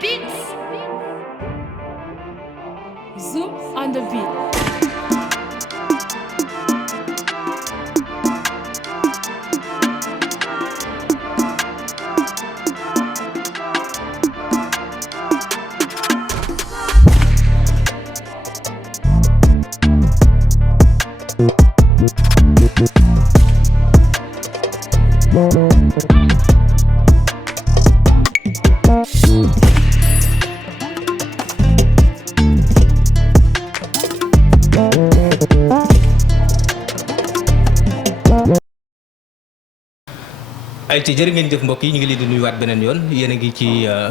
beats. Zoom on the beat. ay ci jërë ngeen jëf mbokk yi ñu ngi leen di nuyuwaat beneen yoon yéen a ngi ci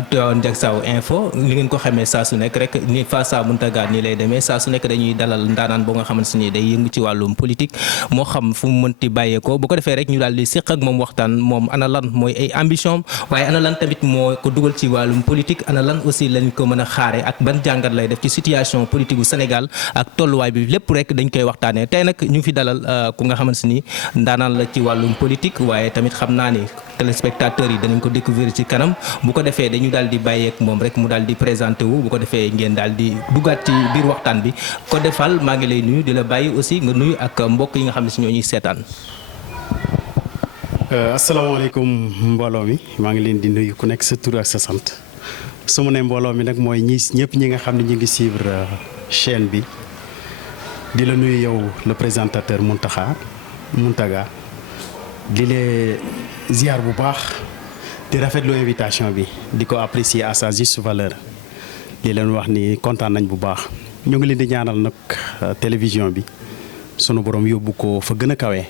Tivaouane Diacksao info li ngeen ko xamee saa su nekk rek ni Fassa Mountaga nii lay demee saa su nekk dañuy dalal ndaanaan boo nga xamante ni day yëngu ci wàllum politique moo xam fu mu mënti bàyyeekoo bu ko defee rek ñu daal di séq ak moom waxtaan moom ana lan mooy ay ambition waaye ana lan tamit moo ko dugal ci wàllum politique ana lan aussi lañ ko mën a xaare ak ban jàngat lay def ci situation politique bu Sénégal ak tolluwaay bi lépp rek dañ koy waxtaanee tey nag ñu ngi fi dalal ku nga xamante ni ndaanaan la ci wàllum politique waaye tamit xam naa ni téléspectateurs yi danañ ko découvrir ci kanam bu ko defee dañu daal di bàyyeek moom rek mu daal di présenté wu bu ko defee ngeen daal di duggaat ci biir waxtaan bi ko defal maa ngi lay nuyu di la bàyyi aussi nga nuyu ak mbokk yi nga xam ne si ñoo ñuy seetaan. asalaamaaleykum mbooloo mi maa ngi leen di nuyu ku nekk sa tur ak sa sant su mu ne mbooloo mi nag mooy ñëpp ñi nga xam ne ñu ngi suivre chaîne bi di la nuyu yow le présentateur Mountaga di lee ziar bu baax di rafetlu invitation bi di ko apprécier à sa juste valeur di leen wax ni kontaan nañ bu baax ñu ngi leen di ñaanal nag télévision bi sunu borom yóbbu ko fa gën a kawe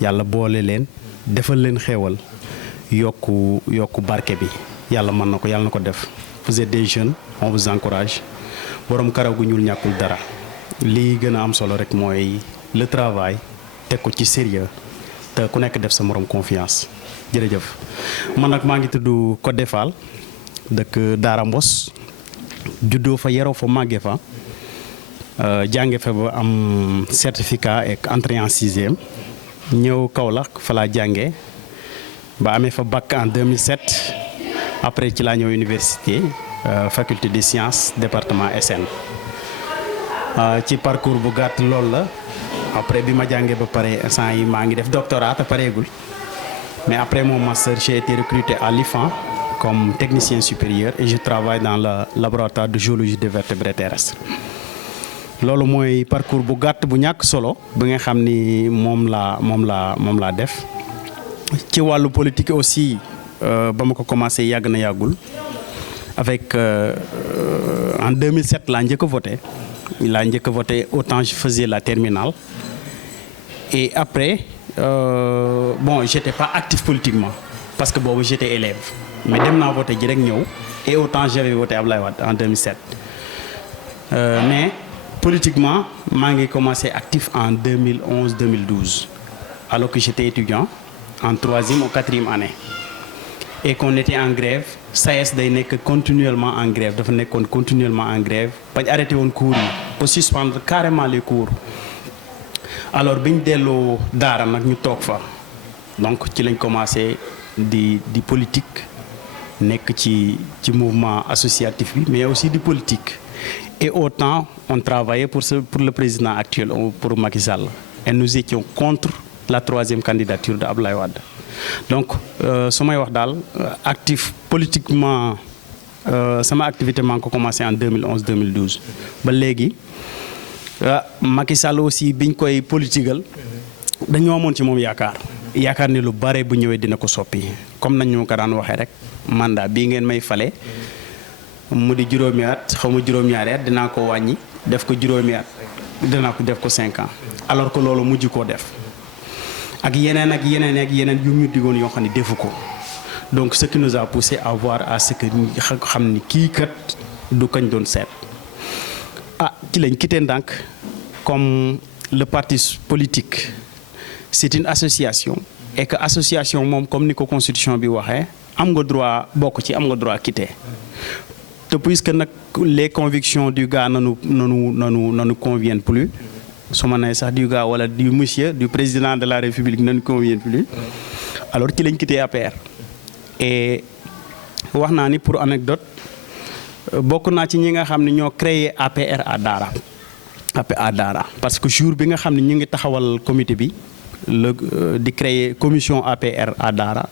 yàlla boole leen defal leen xéewal yokku barke bi yàlla mën na ko yàlla na ko def. Vous êtes des jeunes on vous encourage borom karaw gu ñuul ñàkkul dara lii gën a am solo rek mooy le travail teg ko ci sérieux te ku nekk def sa morom confiance jërëjëf. man nag maa ngi tudd Codé Fall dëkk Daara Mbos juddoo fa yaroo fa màggee fa jànge fa ba am certificat et entrée en sixième ñëw Kaolack fa laa jànge ba amee fa bac en 2007 après ci laa ñëw université faculté des sciences département SN ci parcours bu gàtt loolu la. Après bi ma jàngee ba pare instant yi maa ngi def doctorat te pareegul mais après mon master j'ai été recruté à l'IFAN comme technicien supérieur et je travaille dans le laboratoire de géologie des vertébrés terrestres. loolu mooy parcours bu gàtt bu ñàkk solo bi nga xam ni moom laa def ci wàllu politique aussi ba ma ko commencé yàgg na yàggul avec en 2007 laa njëkk a voté autant je faisais la terminale. Et après, j'étais pas actif politiquement parce que bon, j'étais élève. Mais dès que j'ai voté direct, et autant j'avais voté Abdoulaye Wade en 2007. Mais politiquement, j'ai commencé actif en 2011-2012, alors que j'étais étudiant en 3e ou 4e année. Et qu'on était en grève, SAES n'est que continuellement en grève, continuellement en grève, pas arrêter les cours, pour suspendre carrément les cours. Alors biñ delloo daara nag ñu toog fa donc ci lañ commencé di politique nekk ci mouvement associatif bi mais aussi di politique et autant on travaillait pour le président actuel pour Macky Sall et nous étions contre la 3e candidature de Abdoulaye Wade donc su may wax daal actif politiquement sama activité maa ngi ko commencé en 2011-2012 ba léegi. Macky Sall aussi biñ koy politigal dañoo amoon ci moom yaakaar ni lu bare bu ñëwee dina ko soppi comme nañ ñu ko daan waxee rek mandat bii ngeen may fale mu di juróomi at xaw ma juróom-ñaari at dinaa ko wàññi def ko juróomi at dinaa ko def ko 5 ans alors que loolu mujj koo def ak yeneen yu ñu digoon yoo xam ne defu ko donc ce qui nous a poussé à voir à ce que ñu xam ni kii kat du kañ doon seet. ci lañ quitté ndànk comme le parti politique c'est une association et que association moom comme ni ko constitution bi waxee am nga droit bokk ci am nga droit quitter te puisque nag les convictions du gars ne nous conviennent plus su ma nee sax du gars wala du monsieur du président de la République ne nous conviennent plus alors ci lañ quitté APR et wax naa ni pour anecdote bokk naa ci ñi nga xam ne ñoo créé APR à Dara parce que jour bi nga xam ne ñu ngi taxawal comité bi di créer commission APR à Dara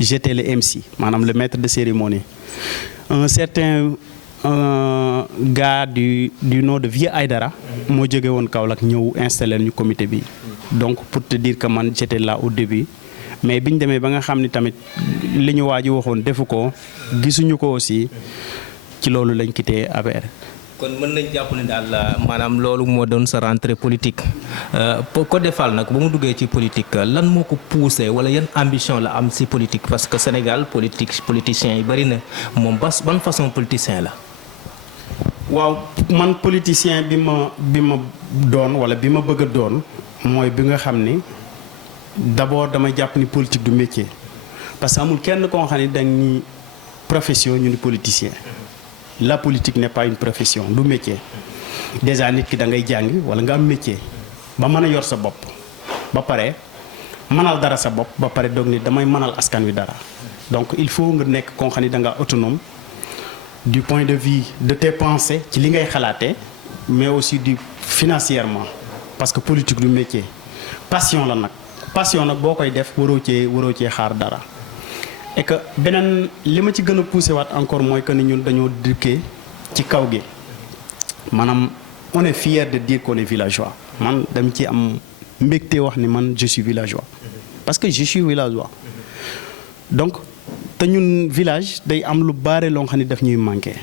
j'étais le MC maanaam le maître de cérémonie un certain gars du nom de Vieux Aïdara moo jóge woon Kaolack ñëw installer ñu comité bi donc pour te dire que man j'étais là au début mais biñ demee ba nga xam ni tamit li ñu waa ji waxoon defu ko gisuñu ko aussi ci loolu lañ quitté APR. kon mën nañ jàpp ne daal maanaam loolu moo doon sa rentrée politique Codé Fall nag ba mu duggee ci politique lan moo ko poussé wala yan ambition la am ci politique parce que Sénégal politiciens yi bari na moom ban façon politicien la. waaw man politicien bi ma doon wala bi ma bëgg a doon mooy bi nga xam ni d'abord dama jàpp ni politique du métier parce que amul kenn koo xam ni dañ ni profession ñu ni politicien. La politique n'est pas une profession du métier déjà nit ki da ngay jàngi wala nga am métier ba mën a yor sa bopp ba pare mënal dara sa bopp ba pare doog ni damay mënal askan wi dara donc il faut nga nekk koo xam ni da nga autonome du point de vue de tes pensées ci li ngay xalaatee mais aussi du financièrement parce que politique du métier passion la nag boo koy def waroo cee xaar dara. et que beneen li ma ci gën a poussé waat encore mooy que ni ñun dañoo dëkkee ci kaw gi maanaam on est fier de dire qu'on est villageois man dama ci am mbégte wax ni man je suis villageois parce que je suis villageois donc te ñun village day am lu bare loo xam ne daf ñuy manqué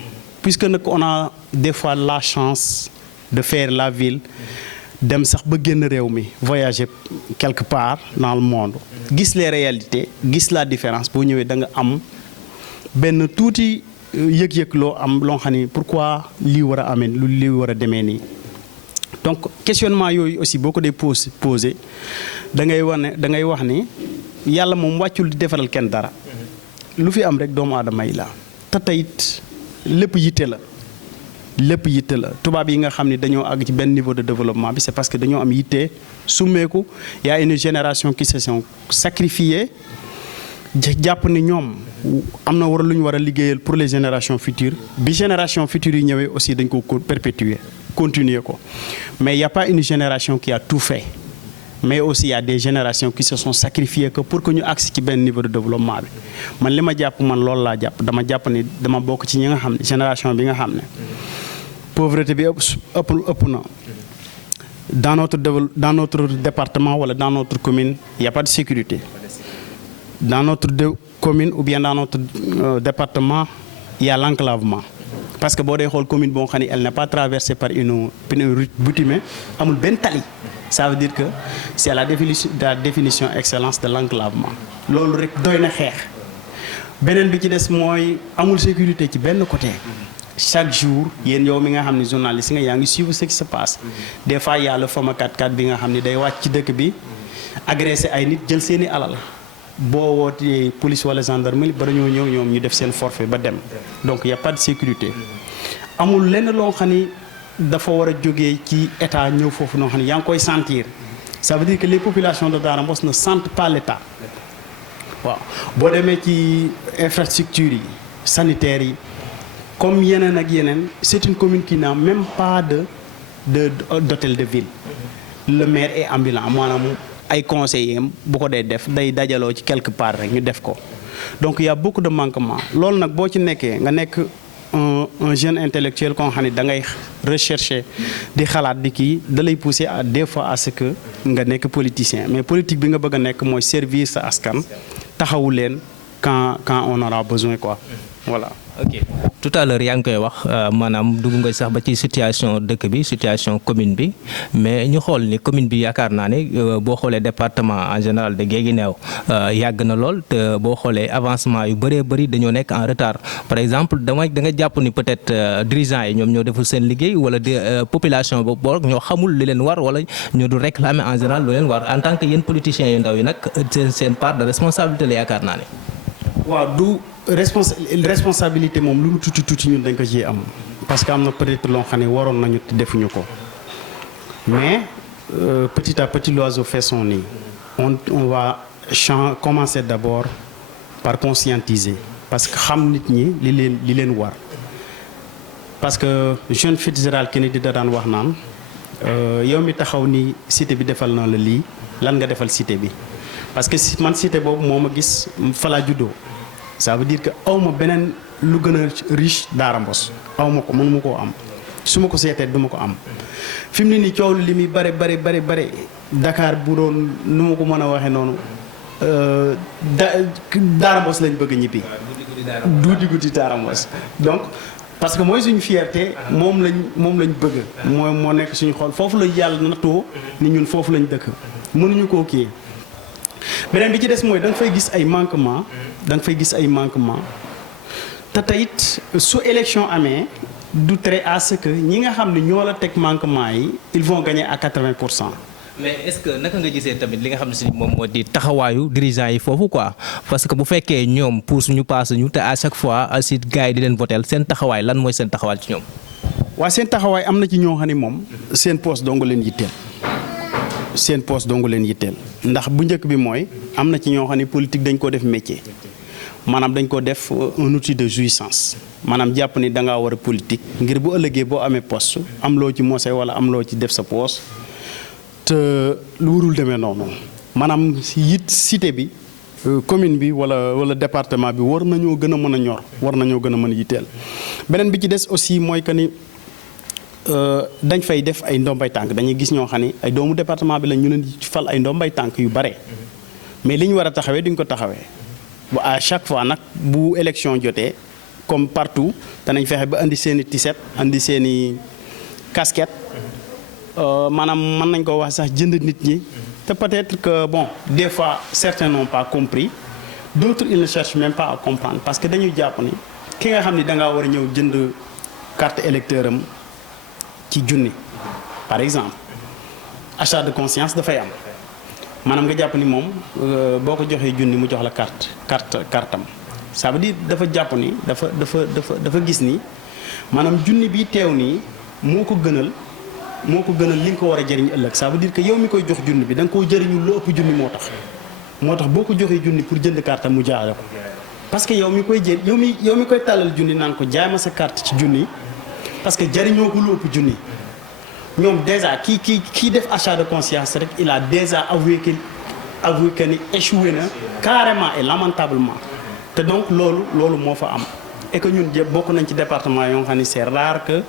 puisque nag on a des fois la chance de faire la ville dem sax ba génn réew mi voyager quelque part dans le monde gis les réalités gis la différence boo ñëwee da nga am benn tuuti yëg-yëg loo am loo xam ni pourquoi lii war a amee lii war a demee nii donc questionnement yooyu aussi boo ko dee posé da ngay wax ni yàlla moom wàccul di defaral kenn dara lu fi am rek doomu aadama yi la te teyit lépp yitte la tubaab yi nga xam ne dañoo àgg ci benn niveau de développement bi c'est parce que dañoo am yitte summeeku y a une génération qui se sont sacrifiées jàpp ni ñoom am na lu ñu war a liggéeyal pour les générations futures bi génération futures yi ñëwee aussi dañ ko perpétuer continuer ko mais y a pas une génération qui a tout fait mais aussi y a des générations qui se sont sacrifiées que pour que ñu agsi ci benn niveau de développement bi man li ma jàpp man loolu laa jàpp dama jàpp ni dama bokk ci ñi nga xam ne génération bi nga xam ne pauvreté bi ëpp na dans notre département wala dans notre commune il y a pas de sécurité dans notre commune ou bien dans notre département il y a l'enclavement parce que boo dee xool commune boo xam ne elle n'est pas traversée par une route bitumée amul benn tali ça veut dire que c'est la définition excellence de l'enclavement loolu rek doy na xeex beneen bi ci des mooy amul sécurité ci benn côté chaque jour yéen yow mi nga xam ne journaliste nga yaa ngi suivre ce qui se passe des fois y a le fameux 4x4 bi nga xam ne day wàcc ci dëkk bi agressé ay nit jël seeni alal boo wootee police wala gendarmerie ba dañoo ñëw ñoom ñu def seen forfait ba dem donc y a pas de sécurité amul lenn loo xam ni dafa war a jógee ci état ñëw foofu noo xam ne yaa ngi koy sentir ça veut dire que les populations de Darou Mboss ne sentent pas l'état waaw boo demee ci infrastructure yi sanitaires yi comme yeneen ak yeneen c'est une commune qui n'a même pas d'hôtel de ville le maire est ambulant maanaam ay conseillers bu ko dee def day dajaloo ci quelque part rek ñu def ko donc il y a beaucoup de manquements loolu nag boo ci nekkee nga nekk un jeune intellectuel koo xam ne da ngay rechercher di xalaat di kii da lay pousser à des fois à ce que nga nekk politicien mais politique bi nga bëgg a nekk mooy servir sa askan taxawu leen quand on aura besoin quoi voilà. ok tout à l'heure yaa ngi koy wax maanaam dugg nga sax ba ci situation dëkk bi situation commune bi mais ñu xool ni commune bi yaakaar naa ne boo xoolee département en général de Guinguinéo yàgg na lool te boo xoolee avancement yu bëree bëri dañoo nekk en retard par exemple da nga jàpp ni peut-être dirigeants yi ñoom ñoo deful seen liggéey wala population boobu ñoo xamul li leen war wala ñoo du réclamer en général lu leen war en tant que yéen politiciens yu ndaw yi nag seen part de responsabilité la yaakaar naa ne. waaw du responsabilité moom lu mu tuuti ñun dañ ko ci am parce que am na peut-être loo xam ne waroon nañu te defuñu ko mais petit à petit l'oiseau fait son nid on va commencer d'abord par conscientiser parce que xam nit ñi li leen war parce que John Fitzgerald Kennedy da daan wax naan yow mi taxaw ni cité bi defal na la lii lan nga defal cité bi parce que man cité boobu moo ma gis fa laa juddoo ça veut dire que aw ma beneen lu gën a riche Daara Mbos aw ma ko mënuma koo am su ma ko seetee du ma ko am fi mu ne nii coow li muy bare Dakar bu doon nu ma ko mën a waxee noonu Daara Mbos lañ bëgg ñibbi. duuti guddi Daara Mbos donc parce que mooy suñu fierté moom lañ bëgg moo nekk suñu xol foofu la yàlla nattoo ni ñun foofu lañ dëkk mënuñu koo kii beneen bi ci des mooy da nga fay gis ay manquement te tayit su élection amee du trait à ce que ñi nga xam ne ñoo la teg manquement yi ils vont gagner à 80%. mais est-ce que naka nga gisee tamit li nga xam ne si moom moo di taxawaayu dirigeants yi foofu quoi parce que bu fekkee ñoom pour suñu paase ñu te à chaque fois si gars yi di leen votel seen taxawaay lan mooy seen taxawaay ci ñoom. waa seen taxawaay am na ci ñoo xam ne moom seen poste dong leen yitteel ndax bu njëkk bi mooy am na ci ñoo xam ne politique dañ ko def métier maanaam dañ ko def un outil de jouissance maanaam jàpp ni da ngaa war a politique ngir bu ëllëgee boo amee poste am loo ci mose wala am loo ci def sa poste te lu warul demee noonu maanaam it cité bi commune bi wala département bi war nañoo gën a mën a ñor war nañoo gën a mën a yitteel beneen bi ci des aussi mooy que ni dañ fay def ay ndombay tànk dañuy gis ñoo xam ne ay doomu département bi lañ ñu leen di fal ay ndombay tànk yu bare mais li ñu war a taxawee duñ ko taxawee bu à chaque fois nag bu élection jotee comme partout danañ fexe ba indi seen i tiset indi seen i casquette maanaam mën nañ ko wax sax jënd nit ñi te peut-être que bon des fois certains n'ont pas compris d'autres ils ne cherchent même pas à comprendre parce que dañuy jàpp ni ki nga xam ni da ngaa war a ñëw jënd carte électeur am ci junni par exemple achat de conscience dafay am maanaam nga jàpp ni moom boo ko joxee junni mu jox la cartam ça veut dire dafa jàpp ni dafa gis ni maanaam junni bi teew nii moo ko gënal li nga ko war a jëriñ ëllëg ça veut dire que yow mi koy jox junni bi da nga koo jëriñu lu ëpp junni moo tax boo ko joxee junni pour jënd carte mu jaare ko parce que yow mi koy jël yow mi koy tàllal junni naan ko jaay ma sa carte ci junni parce que jëriñoo ko lu ëpp junni ñoom déjà kii def achat de conscience rek il a déjà avoué que ni échoué na carrément et lamentablement te donc loolu moo fa am et que ñun bokk nañ ci département yoo xam ne c'est rare que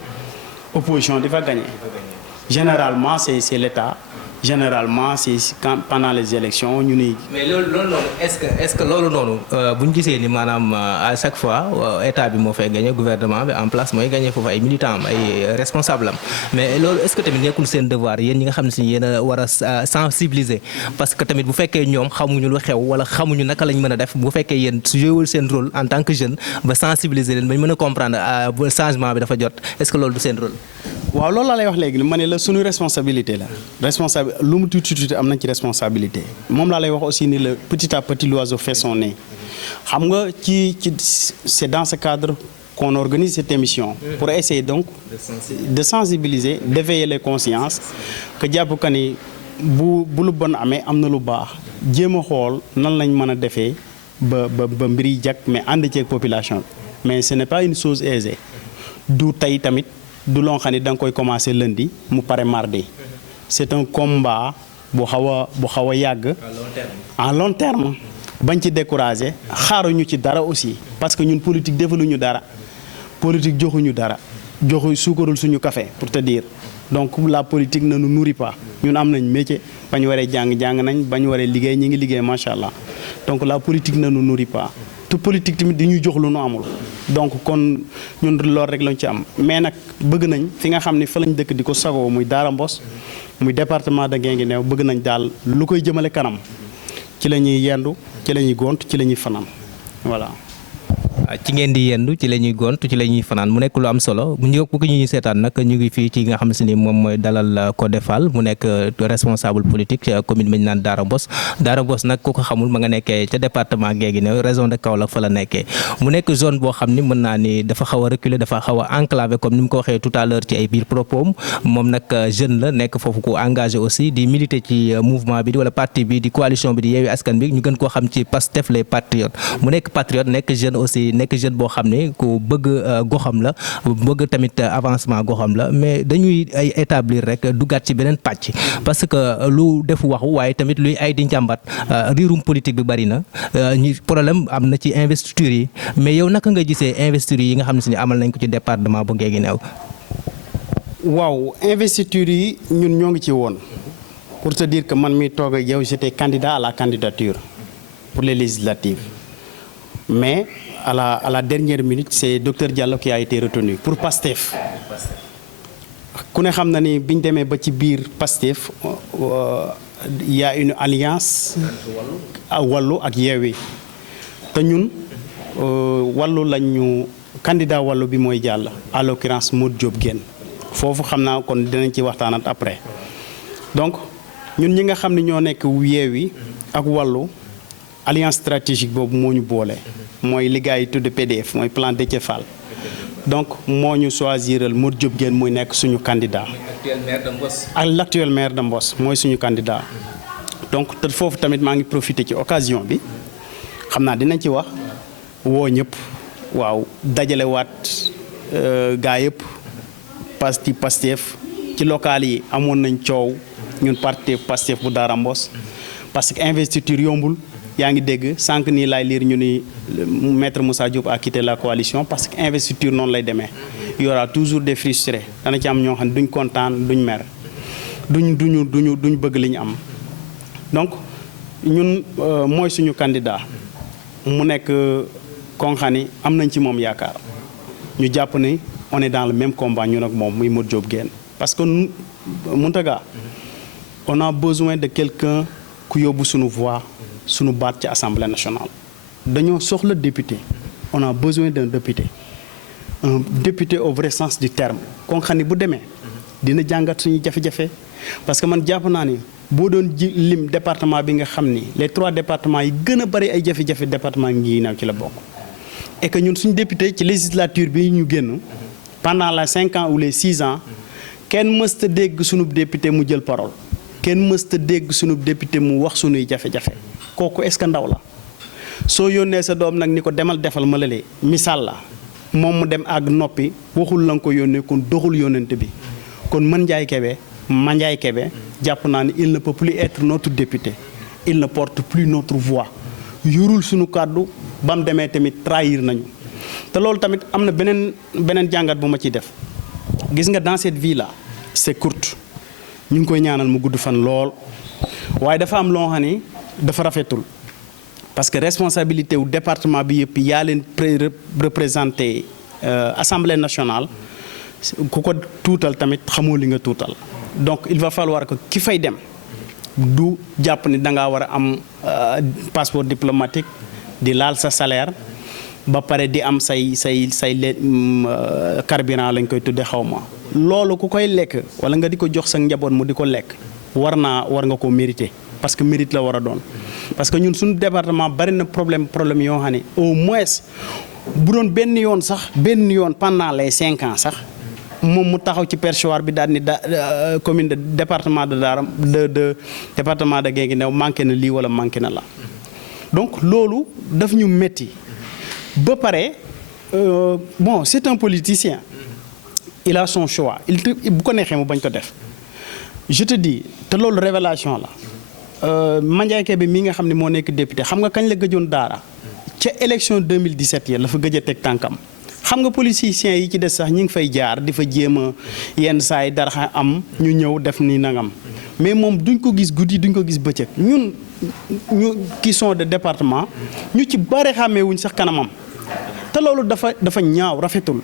opposition di fa gagner généralement c'est l'État généralement c'est quand pendant les élections ñu ni mais loolu noonu est-ce que loolu noonu bu ñu gisee ni maanaam à chaque fois état bi moo fay gagné gouvernement bi en place mooy gagné foofu ay militants am ay responsables am mais loolu est-ce que tamit nekkul seen devoir yéen ñi nga xam ne si yéen a war a sensibiliser parce que tamit bu fekkee ñoom xamuñu lu xew wala xamuñu naka lañ mën a def bu fekkee yéen su joué seen rôle en tant que jeune ba sensibiliser leen ba ñu mën a comprendre changement bi dafa jot est-ce que loolu du seen rôle. waaw loolu laa lay wax léegi ma ne la suñu responsabilité la lu mu tuuti am nañ ci responsabilité moom laa lay wax aussi ni le petit à petit l'oiseau fait son nid xam nga ci c'est dans ce cadre qu'on organise cette émission pour essayer donc de sensibiliser d'éveiller les consciences que jàpp ka ni bu lu bon amee am na lu baax jéem a xool nan lañ mën a defee ba mbir yi jag mais ànd ceeg population mais ce n'est pas une chose aisée du tey tamit du loo xam ne da nga koy commencer lundi mu pare mardi c'est un combat bu xaw a yàgg en long terme bañ ci décourager xaaruñu ci dara aussi parce que ñun politique defaluñu dara politique joxuñu dara suukarul suñu café pour te dire donc la politique ne nous nourrit pas ñun am nañ métier bañ waree jàng nañ bañ waree liggéey ñi ngi liggéey macha allah donc la politique ne nous nourrit pas te politique tamit di ñuy jox lu nu amul donc kon ñun loolu rek lañ ci am mais nag bëgg nañ fi nga xam ne fa lañ dëkk di ko sagoo muy Daara Mbos muy département de Guinguinéo bëgg nañ daal lu koy jëmale kanam ci la ñuy yendu ci la ñuy gont ci la ñuy fanaan voilà. ci ngeen di yendu ci la ñuy gont ci la ñuy fanaan mu nekk lu am solo bu ñu ko ñuy seetaan nag ñu ngi fii ci nga xam si ni moom mooy dalal Codé Fall mu nekk responsable politique ci commune bi ñu naan Daara Mbos nag ku ko xamul ma nga nekkee ca département Guinguinéo région de Kaolack fa la nekkee mu nekk zone boo xam ni mën naa ni dafa xaw a reculer dafa xaw a enclavé comme ni mu ko waxee tout à l'heure ci ay biir propos moom nag jeune la nekk foofu ku engagé aussi di militer ci mouvement bi wala parti bi di coalition bi di Yewwi Askan Wi ñu gën koo xam ci Pastef les patriotes mu nekk patriote nekk jeune aussi nekk jeune boo xam ne ku bëgg goxam la bëgg tamit avancement goxam la mais dañuy ay établir rek duggaat ci beneen pàcc parce que lu defu waxu waaye tamit luy ay di njàmbat riirum politique bi bari na ñi problème am na ci investiture yi mais yow naka nga gisee investiture yi nga xam ne si amal nañ ko ci département bu Guinguinéo. waaw investiture yi ñun ñoo ngi ci woon pour te dire que man mi toog ak yow j'étais candidat à la candidature pour les législatives mais à la dernière minute c'est docteur Diallo qui a été retenu pour Pastef. ku ne xam na ni biñ demee ba ci biir Pastef y a une alliance Wallu ak Yewwi te ñun Wallu lañ ñu candidat Wallu bi mooy jàll à l'occurrence Modou Diop Guène foofu xam naa kon dinañ ci waxtaanat après donc ñun ñi nga xam ne ñoo nekk Yewwi ak Wallu alliance stratégique boobu moo ñu boole mooy li gars yi tudd PDF mooy plan Déthié Fall donc moo ñu choisiral Modou Diop Guène muy nekk suñu candidat ak l'actuel maire de Mboss mooy suñu candidat donc te foofu tamit maa ngi profité ci occasion bi xam naa dinañ ci wax woo ñëpp waaw dajale waat gaa yëpp Pastef ci local yi amoon nañ coow ñun parti Pastef bu Daara Mboss parce que investiture yombul yaa ngi dégg sànq nii laay lire ñu ni maître Moussa Diop a quitté la coalition parce que investiture noonu lay demee il y aura toujours des frustrés dana ci am ñoo xam ne duñ kontaan duñ mer duñ bëgg li ñu am donc ñun mooy suñu candidat mu nekk koo xam ni am nañ ci moom yaakaar ñu jàpp ni on est dans le même combat ñun ak moom muy Modou Diop Guène parce que Mountaga on a besoin de quelqu'un ku yóbbu suñu voix suñu baat ci Assemblée nationale dañoo soxla député on a besoin d'un député un député au vrai sens du terme kon xam ni bu demee dina jàngat suñu jafe-jafe parce que man jàpp naa ni boo doon lim département bi nga xam ni les 3 départements yi gën a bari ay jafe-jafe département Guinguinéo ci la bokk et que ñun suñu député ci législature bi ñu génn pendant les 5 ans ou les 6 ans kenn mësta dégg suñu député mu jël parole kenn mësta dégg suñu député mu wax suñuy jafe-jafe kooku est-ce que ndaw la soo yónnee sa doom nag ni ko demal defal ma lalee misaal la moom mu dem ak noppi waxul la nga ko yónnee kon doxul yónnante bi kon Mandiaye Kébé jàpp naa ne il ne peut plus être notre député il ne porte plus notre voix yorul suñu kàddu ba mu demee tamit trahir nañu te loolu tamit am na beneen jàngat bu ma ciy def gis nga dans cette vie là c'est courte ñu ngi koy ñaanal mu gudd fan lool waaye dafa am loo xam ni dafa rafetul parce que responsabilité wu département bi yëpp yaa leen représenté Assemblée nationale ku ko tuutal tamit xamoo li nga tuutal donc il va falloir que ki fay dem du jàpp ni da ngaa war a am passeport diplomatique di laal sa salaire ba pare di am say carburant lañ koy tudde xaw ma loolu ku koy lekk wala nga di ko jox sa njaboot mu di ko lekk war nga ko mériter parce que mérite la war a doon parce que ñun suñu département bari na problème yoo xam ne au moins bu doon benn yoon pendant les 5 ans sax moom mu taxaw ci perchoir bi daal ni commune de département de Daara de département de Guinguinéo manqué na lii wala manqué na la donc loolu daf ñu metti ba pare bon c'est un politicien il a son choix bu ko neexee mu bañ ko def je te dis te loolu révélation la Mandiaye Kébé mii nga xam ne moo nekk député xam nga kañ la gëjoon Daara ca élection 2017 ya la fa gëj a teg tànkam xam nga politiciens yi ci des sax ñi ngi fay jaar di fa jéem a yenn saa yi dara am ñu ñëw def ni nangam mais moom duñ ko gis guddi duñ ko gis bëccëg ñun ñu qui sont de département ñu ci bari xàmmee wuñ sax kanamam te loolu dafa ñaaw rafetul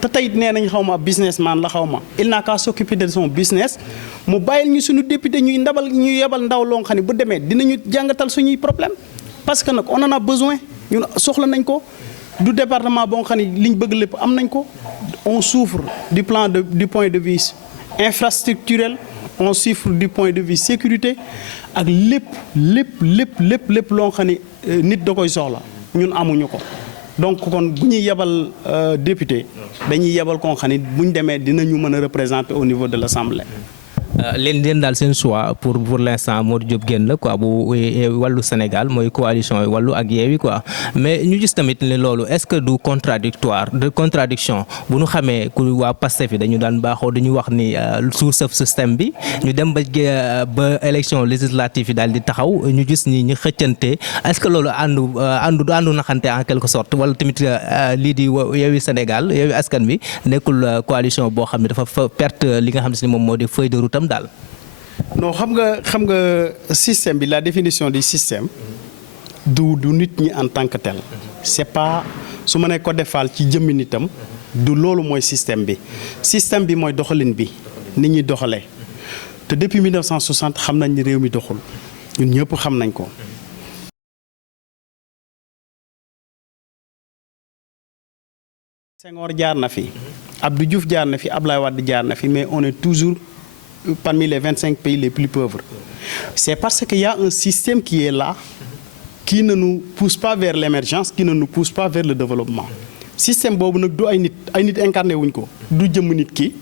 te tey nee nañ xaw ma businessman la xaw ma il n'a qu'à s'occuper de son business mu bàyyil ñu suñu député ñuy yebal ndaw loo xam ne bu demee dinañu jàngatal suñuy problème parce que nag on en a besoin ñun soxla nañ ko du département boo xam ne liñ bëgg lépp am nañ ko on souffre du point de vue infrastructurel on souffre du point de vue sécurité ak lépp loo xam ne nit da koy soxla ñun amuñu ko donc kon bu ñuy yebal député dañuy yebal koo xam ne bu ñu demee dinañu mën a représenter au niveau de l'Assemblée. leen daal seen choix pour l'instant Modou Diop génn la quoi bu wàllu Sénégal mooy coalition wàllu ak Yewwi quoi mais ñu gis tamit ne loolu est-ce que du contradiction bu ñu xamee ku waa Pastef yi dañu daan baaxoo dañu wax ni sous ce système bi ñu dem ba élection législative yi daal di taxaw ñu gis ni ñu xëccante est-ce que loolu àndu naxante en quelque sorte wala tamit lii di Yewwi Sénégal Yewwi Askan Wi nekkul coalition boo xam ne dafa perte li nga xam ne moom moo di feuille de route am daal. non xam nga système bi la définition du système du nit ñi en tant que tel c'est pas su ma nee ko defal ci jëmmi nitam du loolu mooy système bi mooy doxalin bi nit ñi doxalee te depuis 1960 xam nañ ni réew mi doxul ñun ñëpp xam nañ ko. Senghor jaar na fi Abdou Diouf jaar na fi Ablaye Wade jaar na fi mais on est toujours parmi les 25 pays les plus pauvres. C'est parce qu'il y a un système qui est là qui ne nous pousse pas vers l'émergence, qui ne nous pousse pas vers le développement. Système boobu nag du ay nit incarné wuñ ko du jëmm nit ki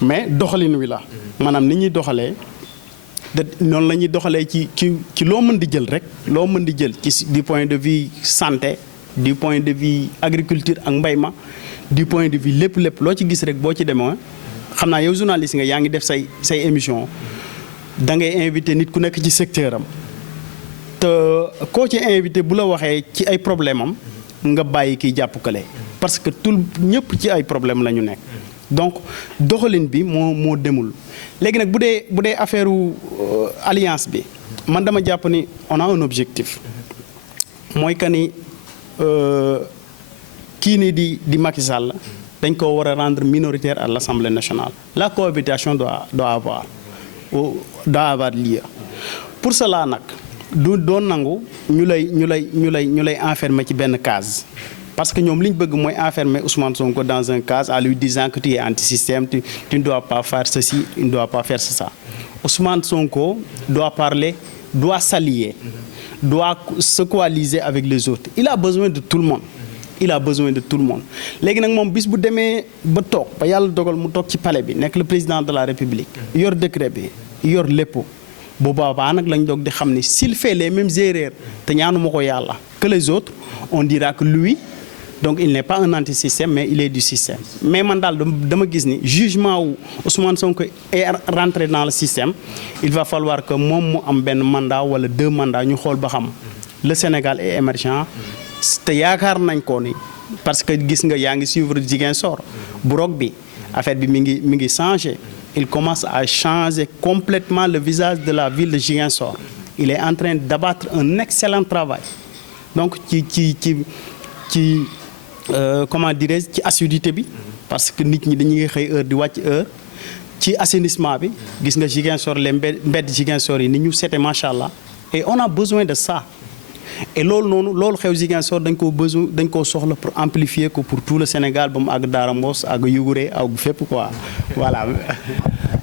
mais doxalin wi la maanaam ni ñuy doxalee noonu la ñuy doxalee ci loo mën di jël rek loo mën di jël ci du point de vue santé du point de vue agriculture ak mbay ma du point de vue lépp loo ci gis rek boo ci demee xam naa yow journaliste nga yaa ngi def say émission da ngay invité nit ku nekk ci secteur am te koo ci invité bu la waxee ci ay problème am nga bàyyi kiy jàpp kale parce que ñëpp ci ay problème la ñu nekk donc doxalin bi moo demul léegi nag bu dee affaire alliance bi man dama jàpp ni on a un objectif mooy que ni kii nii di Macky Sall dañ ko war a rendre minoritaire à l'Assemblée nationale. La cohabitation doit avoir lieu. Pour cela nag du doon nangu ñu lay enfermer ci benn case parce que ñoom li ñu bëgg mooy enfermer Ousmane Sonko dans un case en lui disant que tu es anti-système, tu ne dois pas faire ceci, tu ne dois pas faire ça. Ousmane Sonko doit s'allier, doit se coaliser avec les autres. Il a besoin de tout le monde. Léegi nag moom bis bu demee ba toog ba yàlla dogal mu toog ci palais bi nekk le président de la République yor décret bi yor lépp bu boobaa nag lañ doog di xam ni s'il fait les mêmes erreurs te ñaanuma ko yàlla que les autres on dira que lui donc il n'est pas un anti-système mais il est du système. Mais man daal dama gis ni jugement wu Ousmane Sonko est rentré dans le système il va falloir que moom mu am benn mandat wala 2 mandats ñu xool ba xam le Sénégal est émergent. te yaakaar nañ ko ni parce que gis nga yaa ngi suivre Ziguinchor Brok bi affaire bi mi ngi changé il commence à changer complètement le visage de la ville de Ziguinchor il est en train d'abattre un excellent travail donc ci comment dirais-je ci assiduité bi parce que nit ñi dañuy xëy heure di wàcc heure ci assainissement bi gis nga Ziguinchor les mbedd Ziguinchor yi ni ñu seete macha allah et on a besoin de ça. Et loolu xew Ziguinchor dañ koo soxla pour amplifier ko pour tout le Sénégal ba mu àgg Daara Mbos àgg Yugure àgg fépp quoi voilà.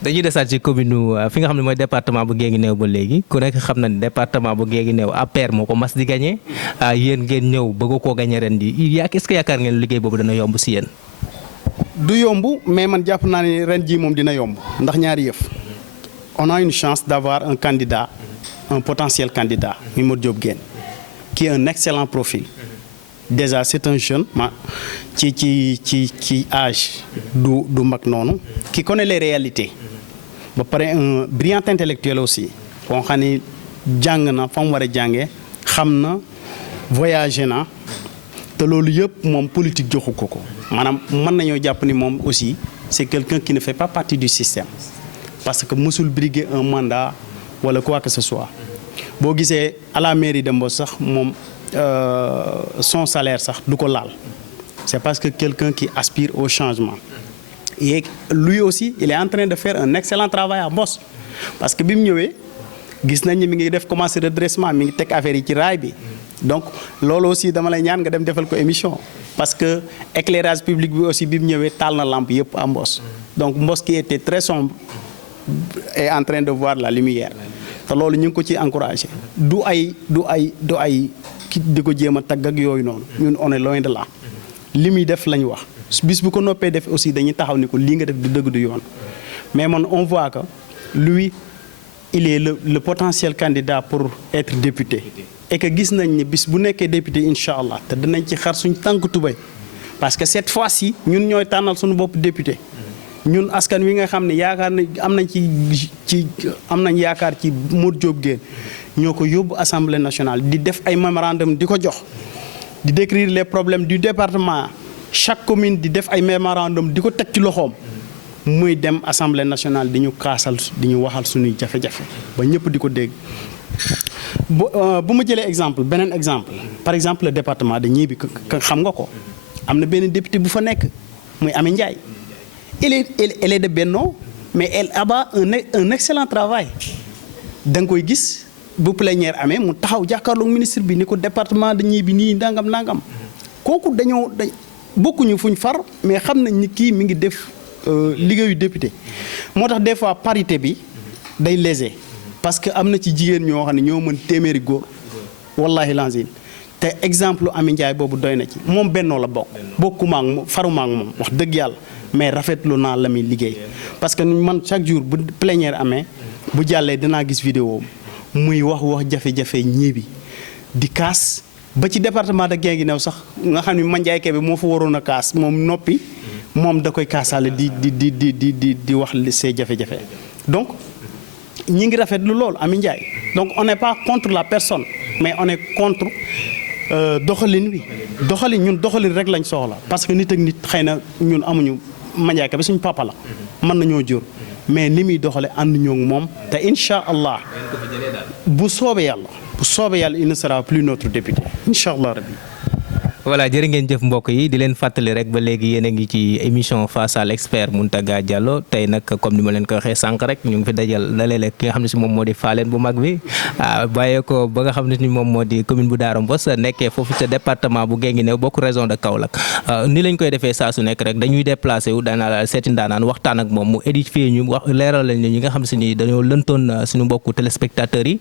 dañuy desaat ci commune fi nga xam ne mooy département bu Guinguinéo ba léegi ku nekk xam na ne département bu Guinguinéo APR moo ko mas di gagné yéen ngeen ñëw bëgg koo gagné ren di est-ce que yaakaar ngeen liggéey boobu dana yomb si yéen. du yomb mais man jàpp naa ne ren jii moom dina yomb ndax ñaari yëf on a une chance d'avoir un candidat un potentiel candidat Modou Diop Guène qui a un excellent profil déjà c'est un jeune ci âge du mag noonu qui connaît les réalités ba pare un brillant intellectuel aussi boo xam ne jàng na fa mu war a jàngee xam na voyagé na te loolu yëpp moom politique joxu ko maanaam mën nañoo jàpp ni moom aussi c'est quelqu'un qui ne fait pas partie du système parce que mësul briguer un mandat wala quoi que ce soit. boo gisee à la mairie de Mbos sax moom son salaire sax du ko laal c'est parce que quelqu'un qui aspire au changement et lui aussi il est en train de faire un excellent travail à Mbos parce que bi mu ñëwee gis nañ ni mi ngi def commencé redressement mi ngi teg affaire yi ci raay bi donc loolu aussi dama lay ñaan nga dem defal ko émission parce que éclairage public bi aussi bi mu ñëwee taal na lampe yëpp à Mbos donc Mbos qui était très sombre est en train de voir la lumière. te loolu ñu ngi ko ci encouragé du ay ki di ko jéem a tagg ak yooyu noonu ñun on est loin de là li muy def lañ wax bis bu ko noppee def aussi dañuy taxaw ni ko lii nga def du dëgg du yoon mais man on voit que lui il est le potentiel candidat pour être député et que gis nañ ni bis bu nekkee député incha allah te dinañ ci xar suñ tànk tubéy parce que cette fois-ci ñun ñooy tànnal suñu bopp député ñun askan wi nga xam ne yaakaar na am nañ yaakaar ci Modou Diop Guèye ñoo ko yóbbu assemblée nationale di def ay mémorandum di ko jox di décrire les problèmes du département chaque commune di def ay mémorandum di ko teg ci loxoom muy dem assemblée nationale di ñu kaasal di ñu waxal suñuy jafe-jafe ba ñëpp di ko dégg. bu ma jëlee exemple beneen exemple par exemple le département de Niayes xam nga ko am na benn député bu fa nekk muy Amy Ndiaye elle est de Benno mais elle abat un excellent travail da nga koy gis bu plénière amee mu taxaw jàkkaarloog ministre bi ni ko département de Niayes bi nii nangam kooku dañ bokkuñu fuñ far mais xam nañ ni kii mi ngi def liggéeyu député moo tax des fois parité bi day léger parce que am na ci jigéen ñoo xam ne ñoo mën téeméeri góor wallahi lanzim te exemple Amy Ndiaye boobu doy na ci moom Bennoo la bokkuma ak moom faruma ak moom wax dëgg yàlla mais rafetlu naa la muy liggéey parce que man chaque jour bu plénière amee bu jàllee dinaa gis vidéo muy wax jafe-jafe ñii bi di kaas ba ci département de Guinguinéo sax nga xam ne Mandiaye Kébé moo fa waroon a kaas moom noppi moom da koy kaasaale di wax see jafe-jafe donc ñi ngi rafetlu loolu Amy Ndiaye donc on n'est pas contre la personne mais on est contre doxalin wi ñun doxalin rek lañ soxla parce que nit ak nit xëy na ñun amuñu Mandiaye Kébé suñu papa la mën nañoo jur mais ni muy doxale ànd ñoo ngi moom te incha allah bu soobee yàlla il ne sera plus notre député incha allah rabbi. voilà jërë ngeen jëf mbokk yi di leen fàttali rek ba léegi yéen a ngi ci émission face à l'expert Mountaga Diallo tey nag comme ni ma leen ko waxee sànq rek ñu ngi fi dajale ki nga xam ne si moom moo di Fallène bu mag bi bàyyee ko ba nga xam ne si moom moo di commune bu Darou Mboss nekkee foofu ca département bu Guinguinéo bokk région de Kaolack ni lañ koy defee saa su nekk rek dañuy déplacé wu daanaa seeti ndaanaan waxtaan ak moom mu édifier ñu wax leeral lañ ñi nga xam si ni dañoo lëntoon suñu mbokku téléspectateurs yi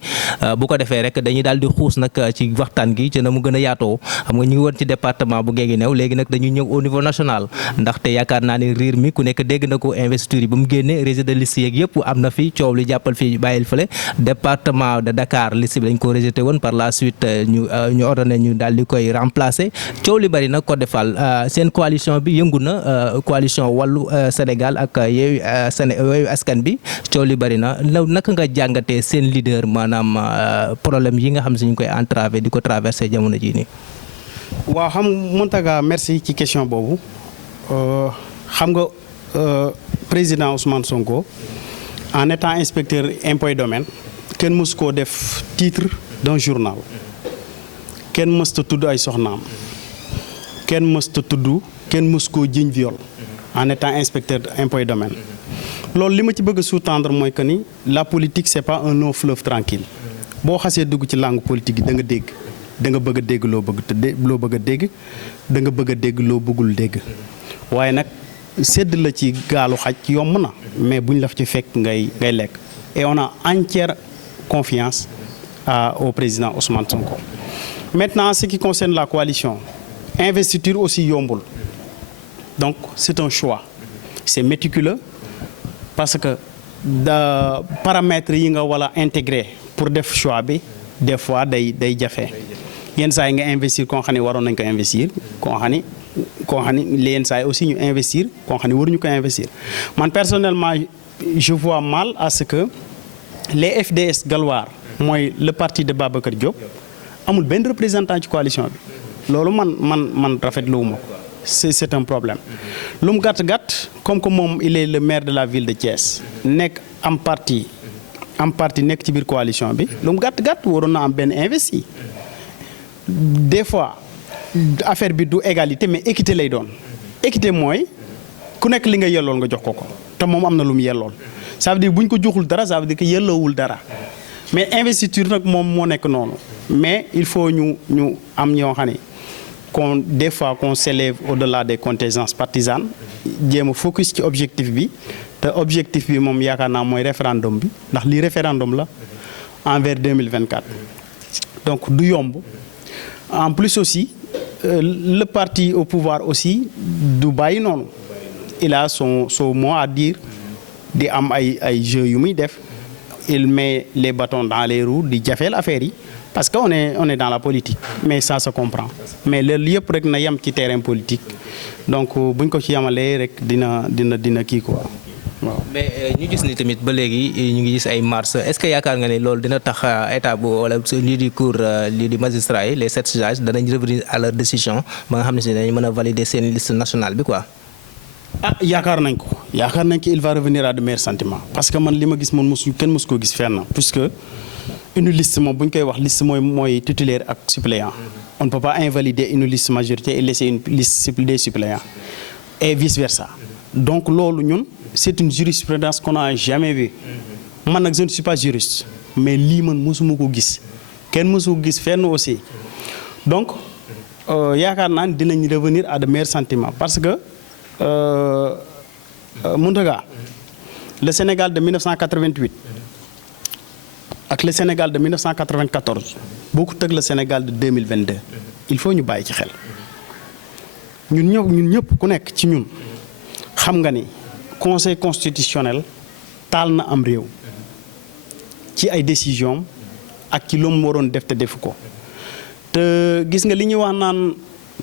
bu ko defee rek dañuy daal di xuus nag ci waxtaan gi ci na mu gën a yaatoo xam nga ñu ngi woon ci département bu Guinguinéo léegi nag dañuy ñëw au niveau national ndaxte yaakaar naa ni riir mi ku nekk dégg na ko investiture yi ba mu génne rejet de liste yeeg yëpp am na fi coow li jàppal fii bàyyil fële département de Dakar liste bi dañ ko rejeté woon par la suite ñu ordonné ñu daal di koy remplacer coow li bari na Codé Fall seen coalition bi yëngu na coalition wàllu Sénégal ak Yewwi Askan bi coow li bari na naka nga jàngatee seen leader maanaam problème yi nga xam si ñu koy entravé di ko traversé jamono jii nii. waaw xam Mountaga merci ci question boobu xam nga président Ousmane Sonko en étant inspecteur impôts et domaines kenn mës koo def titre d'un journal kenn mësta tudd ay soxnaam kenn mës koo jiiñ viol en étant inspecteur impôts et domaines loolu li ma ci bëgg a sous-tendre mooy que ni la politique c'est pas un long fleuve tranquille boo xasee dugg ci langue politique yi da nga dégg da nga bëgg a dégg loo bëgg a dégg da nga bëgg a dégg loo bëggul dégg waaye nag sédd la ci gaalu xaj yomb na mais buñ la ci fekk ngay lekk et on a entière confiance au président Ousmane Sonko. Maintenant, en ce qui concerne la coalition, investiture aussi yombul donc c'est un choix c'est méticuleux parce que paramètres yi nga wala intégrer pour def choix bi des fois day jafe. yenn saa yi nga investir koo xam ne waroon nañ ko investir koo xam ne yenn saa yi aussi ñu investir koo xam ne waruñu ko investir man personnellement je vois mal à ce que les FDS galwaar mooy le parti de Babacar Diop amul benn représentant ci coalition bi loolu man rafetluwuma ko c'est un problème lu mu gàtt comme que moom il est le maire de la ville de Thiès nekk am parti nekk ci biir coalition bi lu mu gàtt waroon na am benn investi des fois affaire bi du égalité mais équité lay doon équité mooy ku nekk li nga yellool nga jox ko te moom am na lu mu yellool ça veut dire bu ñu ko joxul dara ça veut dire que yelloowul dara mais investiture nag moom moo nekk noonu mais il faut ñu am ñoo xam ne des fois qu'on s'élève au-delà des contingences partisanes jéem a focus ci objectif bi te objectif bi moom yaakaar naa mooy référendum bi ndax lii référendum la envers 2024 donc du yomb. En plus aussi le parti au pouvoir aussi du bàyyi noonu il a son mot à dire di am ay jeux yu muy def il met les bâtons dans les roues di jafeel affaire yi parce que on est dans la politique mais ça se comprend mais loolu yëpp rek na yem ci terrain politique donc buñ ko ci yamalee rek dina kii quoi waaw. mais ñu gis ni tamit ba léegi ñu ngi gis ay marches est-ce que yaakaar nga ni loolu dina tax état bu wala lii di cour lii di magistrat yi les 7 sages danañ revenir à leur décision ba nga xam ne si dañu mën a valider seen liste nationale bi quoi. yaakaar nañ ko il va revenir à de meilleurs sentiments parce que man li ma gis man kenn mosu ko gis fenn puisque une liste moom bu ñu koy wax liste mooy titulaire ak suppléant on ne peut pas invalider une liste majorité et laisser une liste des suppléants et vice versa donc loolu ñun c'est une jurisprudence qu'on n'a jamais vue man nag je ne suis pas juriste mais lii man mosuma ko gis kenn mosu ko gis fenn aussi donc yaakaar naa ne dinañ revenir à de meilleurs sentiments parce que Mountaga le Sénégal de 1988 ak le Sénégal de 1994 bokkut ak le Sénégal de 2022 il faut ñu bàyyi ci xel ñun ñëpp ku nekk ci ñun xam nga ni conseil constitutionnel taal na am réew ci ay décisions ak ci lu mu waroon def te defu ko te gis nga li ñuy wax naan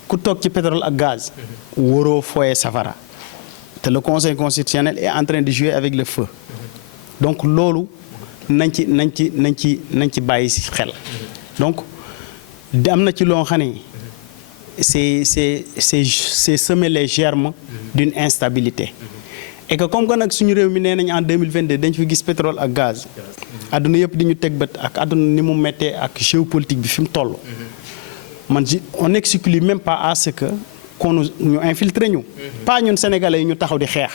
ku toog ci pétrole ak gaz waroo fooye safara te le conseil constitutionnel est en train de jouer avec le feu donc loolu nañ ci bàyyi si xel donc am na ci loo xam ne c'est semer les germes d'une instabilité et que comme que nag suñu réew mi nee nañ en 2022 dañ fi gis pétrole ak gaz àdduna yëpp di ñu teg bët ak àdduna ni mu méttee ak géopolitique bi fi mu toll man on n'exclut même pas à ce que qu'on ñu infiltrer ñu pas ñun sénégalais yi ñu taxaw di xeex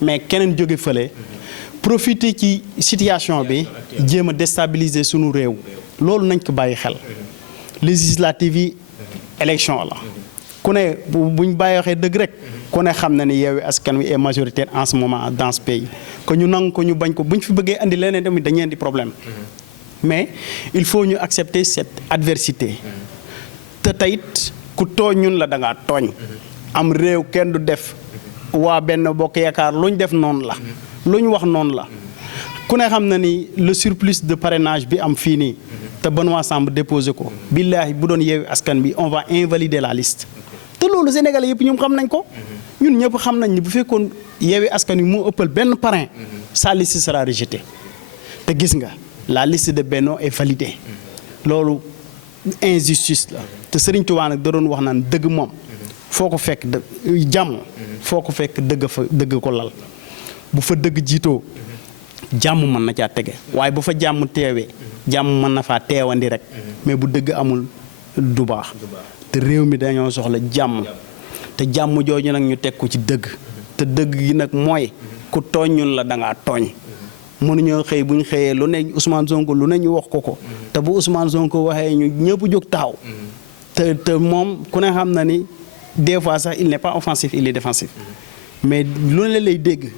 mais keneen jóge fële profiter ci situation bi jéem a déstabiliser sunu réew loolu nañ ko bàyyi xel législative yi élection la ku ne buñ bàyyi waxee dëgg rek ku ne xam na ni Yewwi Askan Wi est majoritaire en ce moment dans ce pays que ñu nangu ko ñu bañ ko buñ fi bëggee andi leneen tamit dañu andi problème mais il faut ñu accepter cette adversité te tayit ku tooñ ñun la da ngaa tooñ am réew kenn du def waa benn bokk yaakaar lu ñu def noonu la lu ñu wax noonu la ku ne xam na ni le surplus de parrainage bi am fii nii te Benoît Sambou déposé ko billaahi bu doon Yewwi Askan Wi on va invalider la liste te loolu Sénégalais yëpp ñoom xam nañ ko ñun ñëpp xam nañ ni bu fekkoon Yewwi Askan Wi moo ëppal benn parrain sa liste sera rejetée te gis nga la liste de Benno est validée loolu injustice la te Serigne Touba nag da doon wax naan dëgg moom foo ko fekk jàmm foo ko fekk dëgg ko lal bu fa dëgg jiitoo jàmm mën na caa tege waaye bu fa jàmm teewee jàmm mën na faa teewandi rek mais bu dëgg amul du baax te réew mi dañoo soxla jàmm te jàmm jooju nag ñu teg ko ci dëgg te dëgg gi nag mooy ku tooñ ñun la da ngaa tooñ mënuñoo xëy bu ñu xëyee lu ne Ousmane Sonko lu ne ñu wax ko te bu Ousmane Sonko waxee ñu ñëpp jóg taxaw te moom ku ne xam na ni des fois sax il n'est pas offensif il est défensif mais lu ne lay dégg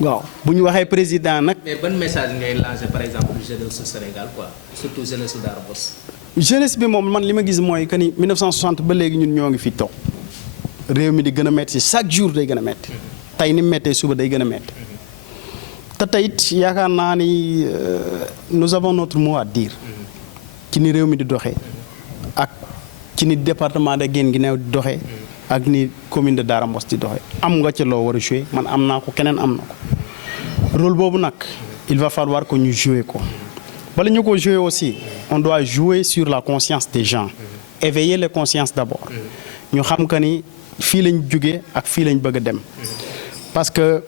waaw bu ñu waxee président nag. mais ban message ngay lancer par exemple jeunesse su Sénégal quoi surtout jeunesse su Darou Mouhty. jeunesse bi moom man li ma gis mooy que ni 1960 ba léegi ñun ñoo ngi fi toog réew mi di gën a métti chaque jour day gën a métti tey ni mu méttee suba day gën a métti te tey it yaakaar naa ni nous avons notre mot à dire ci ni réew mi di doxee ak ci ni département de Guinguinéo di doxee ak ni commune de Darou Mouhty di doxee am nga ci loo war a jouer man am naa ko keneen am na ko rôle boobu nag il va falloir que ñu jouer ko bala ñu ko jouer aussi on doit jouer sur la conscience des gens éveiller les consciences d'abord ñu xam que ni fii lañ jógee ak fii lañ bëgg a dem parce que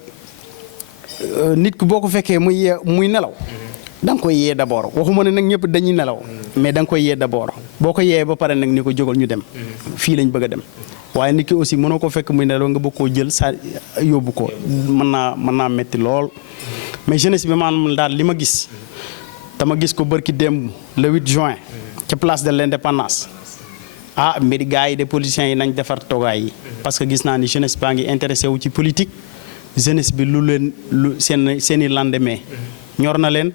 nit ku boo ko fekkee muy nelaw da nga koy yee d'abord waxuma ne nag ñëpp dañuy nelaw mais da nga koy yee d'abord boo ko yee ba pare nag ni ko jógal ñu dem fii lañ bëgg a dem waaye nit ki aussi mënoo ko fekk muy nelaw nga bëgg koo jël sa yóbbu ko mën naa metti lool mais jeunesse bi maanaam daal li ma gis dama gis ko bërki démb le 8 juin ca place de l'indépendance mbiri gars yi de politiciens yi nañ defar toogaay yi parce que gis naa ni jeunesse baa ngi intéressé wu ci politique jeunesse bi seen i lendemain ñor na leen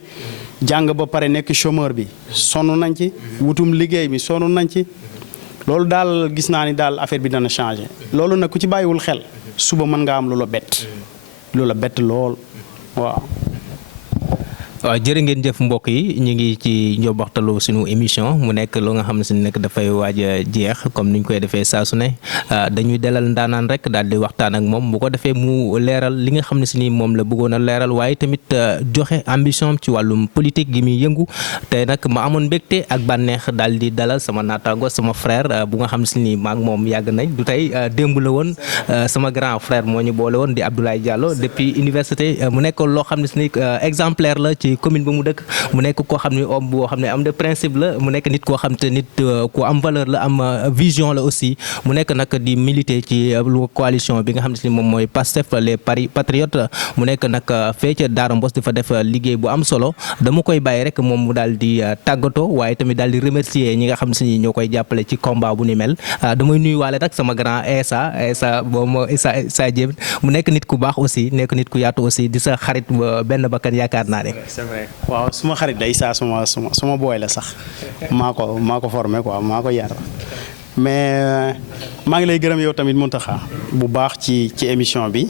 jàng ba pare nekk chômeur bi sonn nañ ci wutum liggéey bi sonn nañ ci loolu daal gis naa ni daal affaire bi dana changer loolu nag ku ci bàyyiwul xel suba mën nga am lu la bett lool waaw. waaw jërë ngeen jëf mbokk yi ñu ngi ci njobbaxtalu suñu émission mu nekk lu nga xam ne si nekk dafay waaj a jeex comme ni ñu koy defee saa su ne dañuy dalal ndaanaan rek daal di waxtaan ak moom bu ko defee mu leeral li nga xam ne si ni moom la bëggoon a leeral waaye tamit joxe ambition ci wàllum politique gi muy yëngu tey nag ma amoon mbégte ak bànneex daal di dalal sama naataango sama frère bu nga xam ne si ni maak moom yàgg nañ du tey démb la woon sama grand frère moo ñu boole woon di Abdoulaye Diallo depuis université mu nekk loo xam ne si ni exemplaire la ci commune ba mu dëkk mu nekk koo xam ne homme boo xam ne am de principe la mu nekk nit koo xam te nit ku am valeur la am vision la aussi mu nekk nag di militer ci coalition bi nga xam ne si moom mooy Pastef les patriotes mu nekk nag fee ca Daara Mbos di fa def liggéey bu am solo dama koy bàyyi rek moom mu daal di tàggatoo waaye tamit daal di remercier ñi nga xam ne si ñoo koy jàppale ci combat bu ni mel damay nuyuwaale nag sama grand Essa boobu Essa Diène mu nekk nit ku baax aussi nekk nit ku yaatu aussi di sa xarit benn bakkan yaakaar naa ne. c'est vrai waaw suma xarit day saa suma booy la sax maa ko formé quoi maa ko yar mais maa ngi lay gërëm yow tamit Mountakha bu baax ci émission bi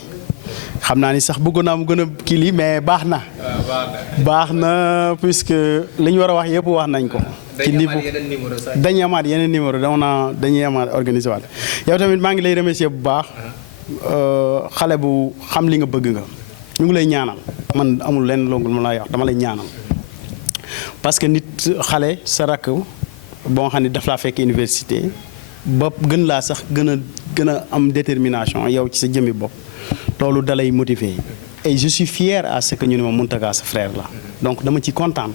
xam naa ni sax bëggoon naa mu gën a kii lii mais baax na puisque li ñu war a wax yëpp wax nañ ko. ci niveau dañuy amaat yeneen numéro dañuy amaat organisé waat yow tamit maa ngi lay remercier bu baax xale bu xam li nga bëgg nga. ñu ngi lay ñaanal man amul lenn loolu ma lay wax dama lay ñaanal parce que nit xale sa rakk boo xam ne daf laa fekk université ba gën laa sax gën a am détermination yow ci sa jëmmi bopp loolu dalay motiver et je suis fier à ce que ñu ne ma Mountaga sa frère la donc dama ci kontaan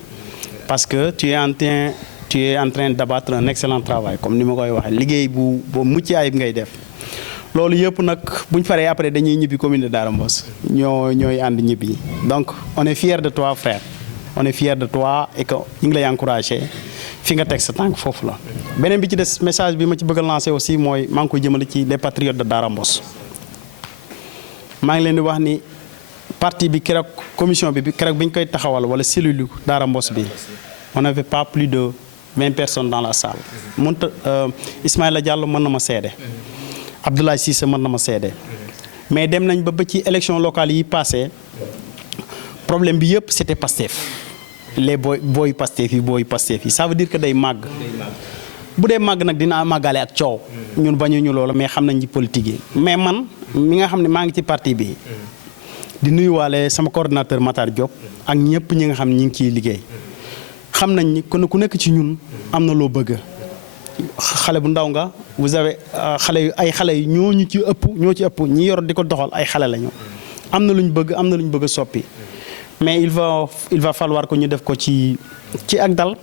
parce que tu es en train d'abattre un excellent travail comme ni ma koy waxee liggéey bu mucc ayib ngay def. loolu yëpp nag bu ñu paree après dañuy ñibbi commune de Daara Mbos ñooy ànd ñibbi donc on est fier de toi frère on est fier de toi et que ñu ngi lay encouragé fi nga teg sa tànk foofu la. beneen bi ci des message bi ma ci bëgg a lancer aussi mooy maa ngi koy jëmale ci les patriotes de Daara Mbos maa ngi leen di wax ni parti bi keroog commission bi keroog bi ñu koy taxawal wala cellule Daara Mbos bi on n'avait pas plus de 20 personnes dans la salle Ismaïla Diallo mën na ma seede. Abdoulaye Cissé mën na ma seede mais dem nañ ba ci élection locale yi passé problème bi yëpp c'était Pastef les booy Pastef yi ça veut dire que day màgg bu dee màgg nag dina màggale ak coow ñun bañuñu loola mais xam nañ ci politique yi mais man mi nga xam ne maa ngi ci parti bi di nuyuwaale sama coordinateur Matar Diop ak ñëpp ñi nga xam ne ñi ngi ciy liggéey xam nañ ni ku nekk ci ñun am na loo bëgg xale bu ndaw nga vous avez xale yi ñoo ci ëpp ñi yor di ko doxal ay xale lañu am na lu ñu bëgg a soppi mais il va falloir que ñu def ko ci ak dal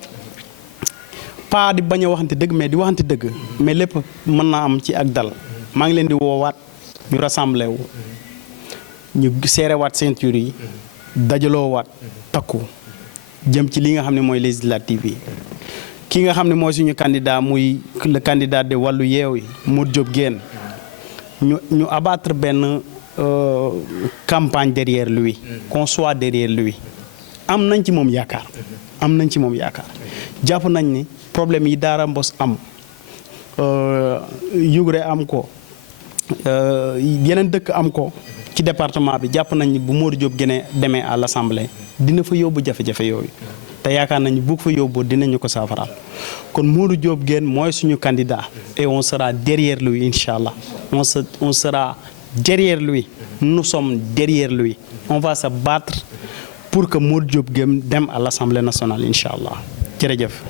pas di bañ a waxante dëgg mais di waxante dëgg mais lépp mën naa am ci ak dal maa ngi leen di woowaat ñu rassemblé wu ñu seerewaat ceinture yi dajaloo waat takku jëm ci li nga xam ne mooy législative yi. ki nga xam ne mooy suñu candidat muy le candidat de wàllu yeew yi Modou Diop Guène ñu abattre benn campagne derrière lui qu'on soit derrière lui am nañ ci moom yaakaar jàpp nañ ni problème yi Daara Mbos am Yugre am ko yeneen dëkk am ko ci département bi jàpp nañ ni bu Modou Diop Guène demee à l'Assemblée dina fa yóbbu jafe-jafe yooyu te yaakaar nañu bu fa yóbboo dinañu ko saafaraal kon Modou Diop Guène mooy suñu candidat et on sera derrière lui incha allah on sera derrière lui nous sommes derrière lui on va se battre pour que Modou Diop Guène dem à l'Assemblée nationale incha allah jërëjëf.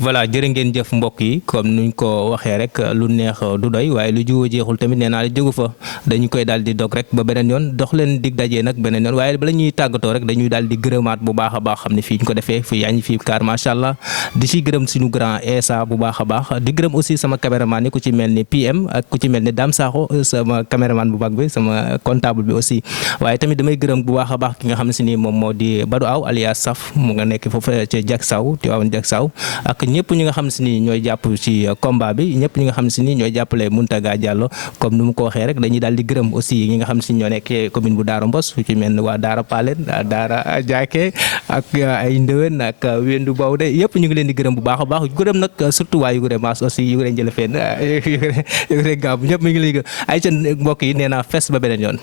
voilà jërë ngeen jëf mbokk yi comme nuñ ko waxee rek lu neex du doy waaye lu jiwoo jeexul tamit nee naa la jógu fa dañu koy daal di dog rek ba beneen yoon dox leen dig dajee nag beneen yoon waaye bala ñuy tàggatoo rek dañuy daal di gërëmaat bu baax a baax xam ne fii ñu ko defee fii yaa ngi fii kaar macha allah di ci gërëm suñu grand Essa bu baax a baax di gërëm aussi sama caméraman yi ku ci mel ni PM ak ku ci mel ni Dame Sakho sama caméraman bu baax bi sama comptable bi aussi waaye tamit damay gërëm bu baax a baax ki nga xam ne si ni moom moo di Badou Aw alias Saf mu nga nekk foofu ca Jak Saw Tivaouane Jak Saw ak ñëpp ñi nga xam si ni ñooy jàpp ci combat bi ñëpp ñi nga xam si ni ñooy jàppale Mountaga Diallo comme ni mu ko waxee rek dañuy daal di gërëm aussi ñi nga xam si ñoo nekk commune bu Daara Mbos fu ci mel ni waa Daara Palen Daara Jaake ak ay Ndëwen ak Wendu Bawde yëpp ñu ngi leen di gërëm bu baax a baax gërëm nag surtout waa Yugre Maas aussi Yugre Njëlefeen Yugre Gàmbu ñëpp mi ngi leen di gërëm ay ca mbokk yi nee naa fes ba beneen yoon